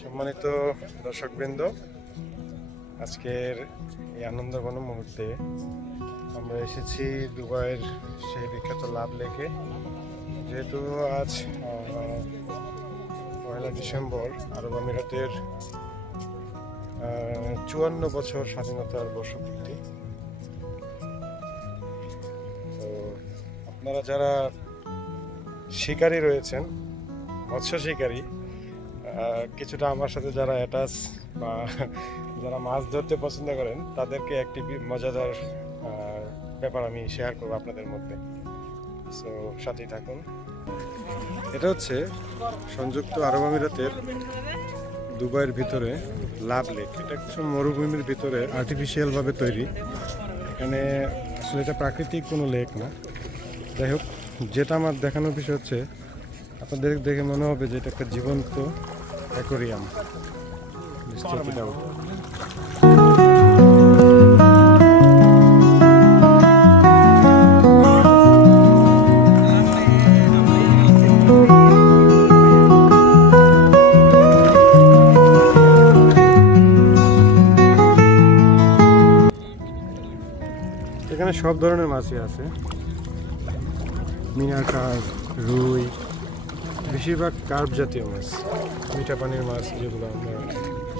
সম্মানিত দর্শকবৃন্দ, আজকের এই আনন্দঘন মুহূর্তে আমরা এসেছি দুবাইয়ের সেই বিখ্যাত লাভ লেকে। যেহেতু আজ 1 ডিসেম্বর আরব আমিরাতের 54 বছর স্বাধীনতার বর্ষপূর্তি। তো আপনারা যারা শিকারী রয়েছেন, মৎস্য শিকারী, কিছুটা আমার সাথে যারা অ্যাটাচ বা যারা মাছ ধরতে পছন্দ করেন, তাদেরকে একটি মজাদার ব্যাপার আমি শেয়ার করবো আপনাদের মধ্যে। সো সাথেই থাকুন। এটা হচ্ছে সংযুক্ত আরব আমিরাতের দুবাইয়ের ভিতরে লাভ লেক। এটা কিছু মরুভূমির ভিতরে আর্টিফিশিয়াল ভাবে তৈরি। এখানে আসলে এটা প্রাকৃতিক কোনো লেক না। যাই হোক, যেটা আমার দেখানোর বিষয় হচ্ছে, আপনাদের দেখে মনে হবে যে এটা একটা জীবন্ত অ্যাকোরিয়াম। এখানে সব ধরনের মাছই আছে, মিনা কার্প, রুই, বেশিরভাগ কার্প জাতীয় মাছ, মিঠা পানির মাছ যেগুলো আমরা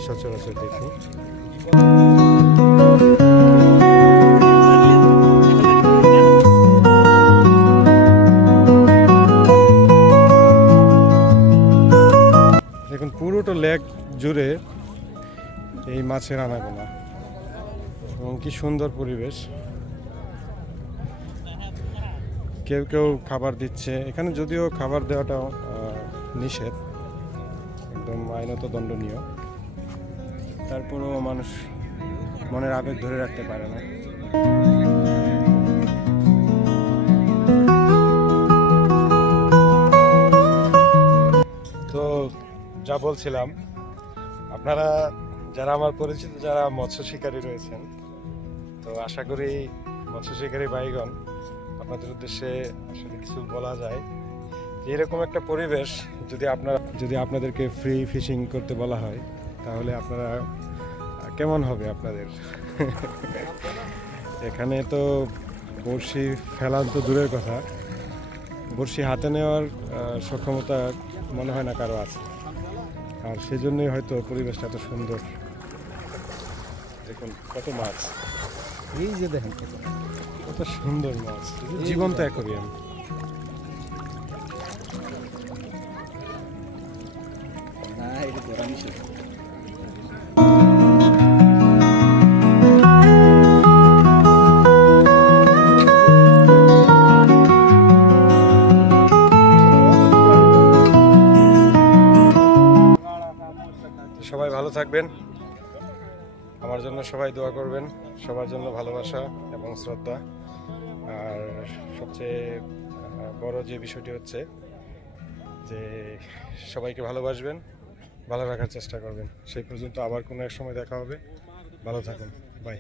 সচরাচর দেখি। দেখুন, পুরোটা লেক জুড়ে এই মাছের আনাগোনা এবং কি সুন্দর পরিবেশ। কেউ কেউ খাবার দিচ্ছে এখানে, যদিও খাবার দেওয়াটা নিষেধ, একদম আইনত দণ্ডনীয়। তারপরেও মানুষ মনের আবেগ ধরে রাখতে পারে না। তো যা বলছিলাম, আপনারা যারা আমার পরিচিত যারা মৎস্য শিকারী রয়েছেন, তো আশা করি মৎস্য শিকারী ভাইগণ, আপনাদের উদ্দেশ্যে আসলে কিছু বলা যায়। এরকম একটা পরিবেশ যদি আপনাদেরকে ফ্রি ফিশিং করতে বলা হয়, তাহলে আপনারা কেমন হবে আপনাদের? এখানে তো বড়শি ফেলান তো দূরের কথা, বড়শি হাতে নেওয়ার সক্ষমতা মনে হয় না কারো আছে। আর সেজন্যই হয়তো পরিবেশটা এত সুন্দর। দেখুন কত মাছ, এই যে দেখেন কত সুন্দর মাছ, জীবন্ত অ্যাকোরিয়াম। সবাই ভালো থাকবেন, আমার জন্য সবাই দোয়া করবেন, সবার জন্য ভালোবাসা এবং শ্রদ্ধা। আর সবচেয়ে বড় যে বিষয়টি হচ্ছে যে সবাইকে ভালোবাসবেন, ভালো রাখার চেষ্টা করবেন। সেই পর্যন্ত আবার কোনো এক সময় দেখা হবে। ভালো থাকুন, বাই।